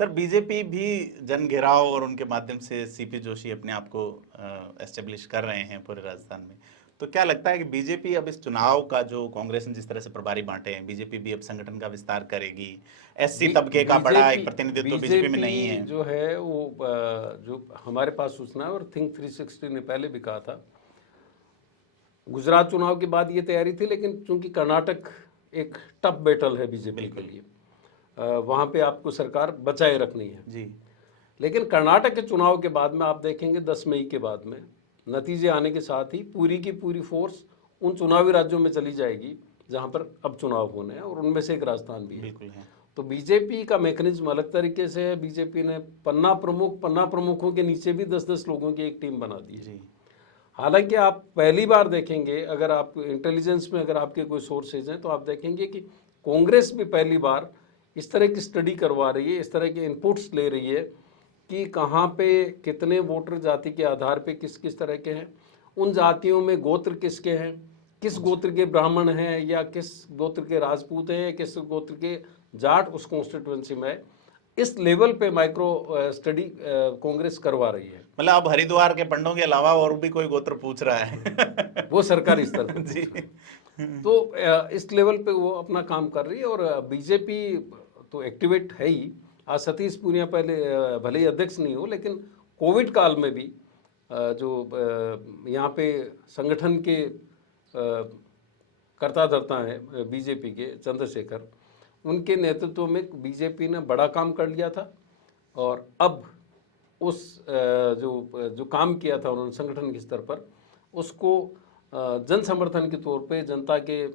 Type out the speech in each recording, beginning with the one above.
Sir, BJP भी जन घेराव और उनके माध्यम से सीपी जोशी अपने आप को एस्टेब्लिश कर रहे हैं पूरे राजस्थान में। तो क्या लगता है कि बीजेपी अब इस चुनाव का, जो कांग्रेस ने जिस तरह से प्रभारी बांटे हैं, बीजेपी भी अब संगठन का विस्तार करेगी? एससी तबके का बड़ा एक प्रतिनिधित्व बीजेपी में नहीं है। जो है वो जो हमारे पास सूचना है, और थिंक 360 ने पहले भी कहा था, गुजरात चुनाव के बाद ये तैयारी थी, लेकिन चूंकि कर्नाटक एक टफ बैटल है बीजेपी के लिए, वहाँ पे आपको सरकार बचाए रखनी है जी। लेकिन कर्नाटक के चुनाव के बाद में आप देखेंगे 10 मई के बाद में नतीजे आने के साथ ही पूरी की पूरी फोर्स उन चुनावी राज्यों में चली जाएगी जहाँ पर अब चुनाव होने हैं, और उनमें से एक राजस्थान भी है। बिल्कुल है। तो बीजेपी का मैकेनिज्म अलग तरीके से है। बीजेपी ने पन्ना प्रमुखों के नीचे भी 10-10 लोगों की एक टीम बना दी है। हालांकि आप पहली बार देखेंगे, अगर आप इंटेलिजेंस में अगर आपके कोई सोर्सेज हैं, तो आप देखेंगे कि कांग्रेस भी पहली बार इस तरह की स्टडी करवा रही है, इस तरह के इनपुट्स ले रही है कि कहाँ पे कितने वोटर जाति के आधार पे किस किस तरह के हैं, उन जातियों में गोत्र किसके हैं, किस गोत्र के ब्राह्मण हैं, या किस गोत्र के राजपूत हैं, किस गोत्र के जाट उस कॉन्स्टिट्यूएंसी में है। इस लेवल पे माइक्रो स्टडी कांग्रेस करवा रही है। मतलब अब हरिद्वार के पंडों के अलावा और भी कोई गोत्र पूछ रहा है वो सरकारी स्तर पर जी। तो इस लेवल पे वो अपना काम कर रही है, और बीजेपी तो एक्टिवेट है ही। आज सतीश पूनिया पहले भले ही अध्यक्ष नहीं हो, लेकिन कोविड काल में भी जो यहाँ पे संगठन के कर्ता धर्ता हैं बीजेपी के, चंद्रशेखर, उनके नेतृत्व में बीजेपी ने बड़ा काम कर लिया था, और अब उस जो काम किया था उन्होंने संगठन के स्तर पर, उसको जन समर्थन के तौर पे, जनता के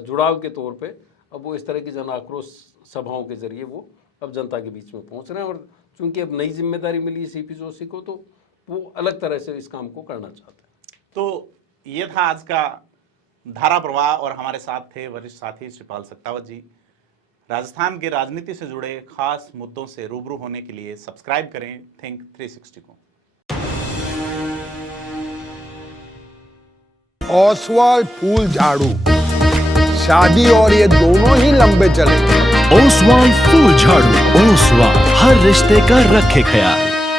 जुड़ाव के तौर पे, अब वो इस तरह की जन आक्रोश सभाओं के जरिए वो अब जनता के बीच में पहुंच रहे हैं। और चूंकि अब नई जिम्मेदारी मिली सीपी जोशी को, तो वो अलग तरह से इस काम को करना चाहते हैं। तो ये था आज का धारा प्रवाह, और हमारे साथ थे वरिष्ठ साथी श्रीपाल सक्तावत जी। राजस्थान के राजनीति से जुड़े खास मुद्दों से रूबरू होने के लिए सब्सक्राइब करें थिंक 360 को। ओसवाल फूल झाड़ू, शादी और ये दोनों ही लंबे चलेंगे। ओसवाल फूल झाड़ू, ओसवाल हर रिश्ते का रखे ख्याल।